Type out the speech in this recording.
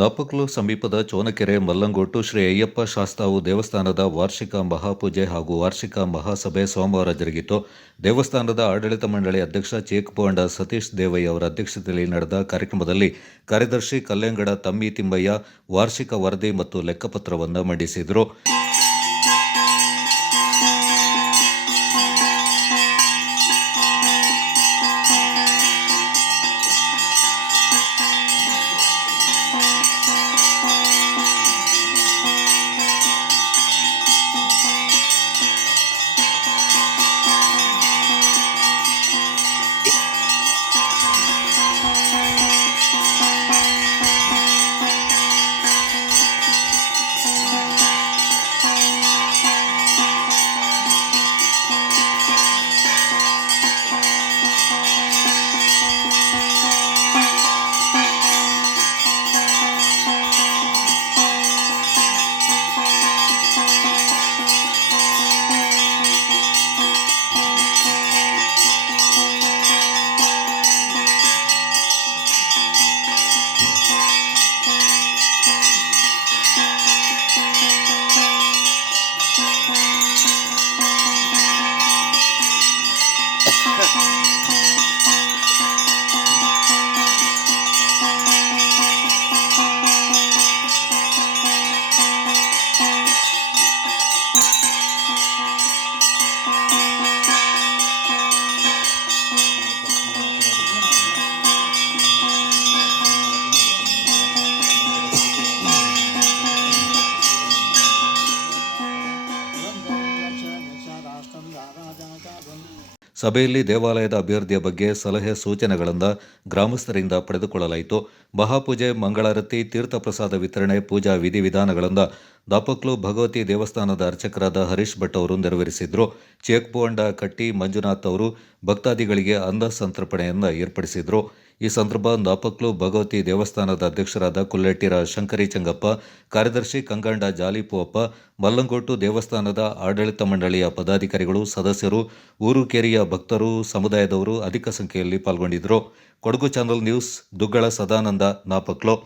ನಾಪಕ್ಲು ಸಮೀಪದ ಚೋನಕೆರೆ ಮಲ್ಲಂಗೋಟು ಶ್ರೀ ಅಯ್ಯಪ್ಪ ಶಾಸ್ತಾವು ದೇವಸ್ಥಾನದ ವಾರ್ಷಿಕ ಮಹಾಪೂಜೆ ಹಾಗೂ ವಾರ್ಷಿಕ ಮಹಾಸಭೆ ಸೋಮವಾರ ಜರುಗಿತು. ದೇವಸ್ಥಾನದ ಆಡಳಿತ ಮಂಡಳಿ ಅಧ್ಯಕ್ಷ ಚೇಕ್ಪೋಂಡ ಸತೀಶ್ ದೇವಯ್ಯ ಅವರ ಅಧ್ಯಕ್ಷತೆಯಲ್ಲಿ ನಡೆದ ಕಾರ್ಯಕ್ರಮದಲ್ಲಿ ಕಾರ್ಯದರ್ಶಿ ಕಲ್ಲೆಂಗಡ ತಮ್ಮಿ ತಿಮ್ಮಯ್ಯ ವಾರ್ಷಿಕ ವರದಿ ಮತ್ತು ಲೆಕ್ಕಪತ್ರವನ್ನು ಮಂಡಿಸಿದರು. ಸಭೆಯಲ್ಲಿ ದೇವಾಲಯದ ಅಭಿವೃದ್ಧಿಯ ಬಗ್ಗೆ ಸಲಹೆ ಸೂಚನೆಗಳಿಂದ ಗ್ರಾಮಸ್ಥರಿಂದ ಪಡೆದುಕೊಳ್ಳಲಾಯಿತು. ಮಹಾಪೂಜೆ, ಮಂಗಳಾರತಿ, ತೀರ್ಥಪ್ರಸಾದ ವಿತರಣೆ, ಪೂಜಾ ವಿಧಿವಿಧಾನಗಳಿಂದ ದಾಪಕ್ಲು ಭಗವತಿ ದೇವಸ್ಥಾನದ ಅರ್ಚಕರಾದ ಹರೀಶ್ ಭಟ್ ಅವರು ನೆರವೇರಿಸಿದ್ರು. ಚೇಕ್ಪೋಂಡ ಕಟ್ಟಿ ಮಂಜುನಾಥ್ ಅವರು ಭಕ್ತಾದಿಗಳಿಗೆ ಅನ್ನಸಂತರ್ಪಣೆಯನ್ನು ಏರ್ಪಡಿಸಿದ್ರು. ಈ ಸಂದರ್ಭ ನಾಪಕ್ಲು ಭಗವತಿ ದೇವಸ್ಥಾನದ ಅಧ್ಯಕ್ಷರಾದ ಕುಲ್ಲೆಟ್ಟಿರ ಶಂಕರಿ ಚಂಗಪ್ಪ, ಕಾರ್ಯದರ್ಶಿ ಕಂಗಂಡ ಜಾಲಿಪುವಪ್ಪ ಮಲ್ಲಂಗೋಟು ದೇವಸ್ಥಾನದ ಆಡಳಿತ ಮಂಡಳಿಯ ಪದಾಧಿಕಾರಿಗಳು, ಸದಸ್ಯರು, ಊರುಕೇರಿಯ ಭಕ್ತರು, ಸಮುದಾಯದವರು ಅಧಿಕ ಸಂಖ್ಯೆಯಲ್ಲಿ ಪಾಲ್ಗೊಂಡಿದ್ದರು. Kodagu channel news, Duggala Sadananda Napaklu.